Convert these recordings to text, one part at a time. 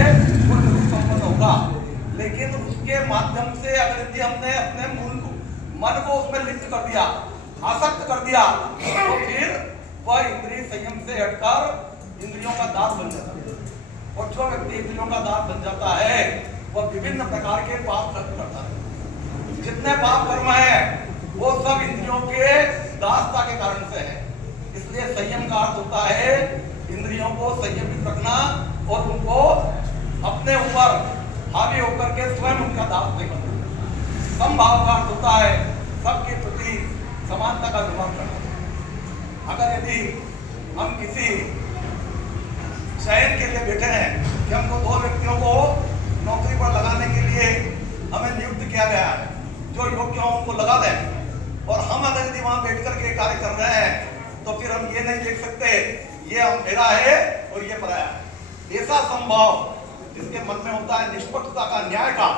वो जरूर संपन्न होगा, लेकिन उसके माध्यम से अगर यदि हमने अपने मन को उसमें लिप्त कर दिया, आसक्त कर दिया, तो फिर वह इंद्रिय संयम से हटकर इंद्रियों का दास बन जाता है। और जो व्यक्ति इंद्रियों का दास बन जाता है वह विभिन्न प्रकार के पाप कर्म करता है। जितने पाप कर्म है वो सब इंद्रियों के दासता के कारण से है। इसलिए संयम का अर्थ होता है इंद्रियों को संयमित रखना और उनको अपने ऊपर हावी होकर के स्वयं उनका दास नहीं बनना। समभाव का अर्थ होता है सबके प्रति समानता का निर्माण करना। अगर यदि हम किसी चयन के लिए बैठे हैं कि हमको दो व्यक्तियों को नौकरी पर लगाने के लिए हमें नियुक्त किया गया है, जो योग्य हो उनको लगा दें, और हम अगर यदि वहां बैठ करके कार्य कर रहे हैं तो फिर हम ये नहीं देख सकते ये हम मेरा है और ये पराया है। ऐसा संभाव जिसके मन में होता है निष्पक्षता का, न्याय का,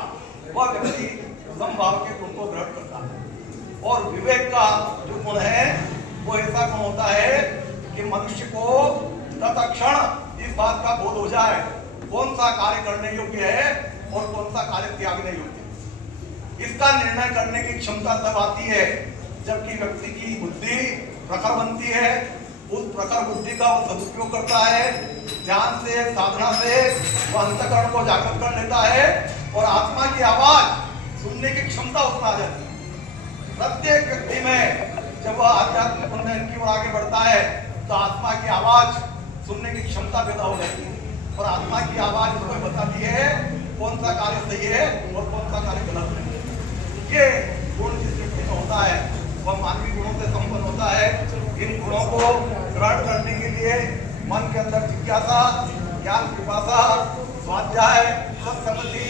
वह व्यक्ति समभाव के गुण को ग्रहण करता है। और विवेक का जो गुण है वो ऐसा गुण होता है कि मनुष्य को तत्क्षण इस बात का बोध हो जाए कौन सा कार्य करने योग्य है और कौन सा कार्य त्यागने योग्य। इसका निर्णय करने की क्षमता तब आती है जबकि व्यक्ति की बुद्धि प्रखर बनती है। उस प्रखर बुद्धि का वो सदुपयोग करता है, ध्यान से, साधना से वह अंतःकरण को जागृत कर लेता है और आत्मा की आवाज सुनने की क्षमता उसमें आ जाती है। प्रत्येक व्यक्ति में जब वह आध्यात्मिक उन्नयन की ओर आगे बढ़ता है तो आत्मा की आवाज सुनने की क्षमता पैदा हो जाती है और आत्मा की आवाज उसको बताती है कौन सा कार्य सही है और कौन सा कार्य गलत है। ये गुण जिस व्यक्ति में होता है वह मानवीय गुणों से संपन्न होता है। इन गुणों को ग्रहण करने के लिए मन के अंदर जिज्ञासा, ज्ञान पिपासा, स्वाध्याय, सत्संगति,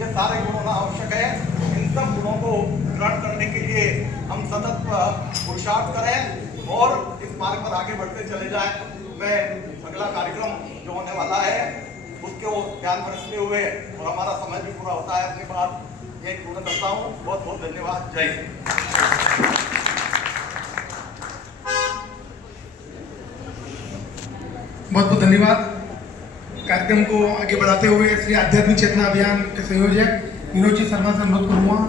ये सारे गुण होना आवश्यक है। इन सब गुणों को ग्रहण करने के लिए हम सतत पुरुषार्थ करें और इस मार्ग पर आगे बढ़ते चले जाएं। मैं अगला कार्यक्रम जो होने वाला है उसके वो ध्यान में रखते हुए और हमारा समय भी पूरा होता है, अपनी बात यही पूर्ण करता हूँ। बहुत बहुत धन्यवाद। जय हिंद। बहुत बहुत धन्यवाद। कार्यक्रम को आगे बढ़ाते हुए श्री आध्यात्मिक चेतना अभियान के संयोजक विनोद जी शर्मा से अनुरोध करूंगा।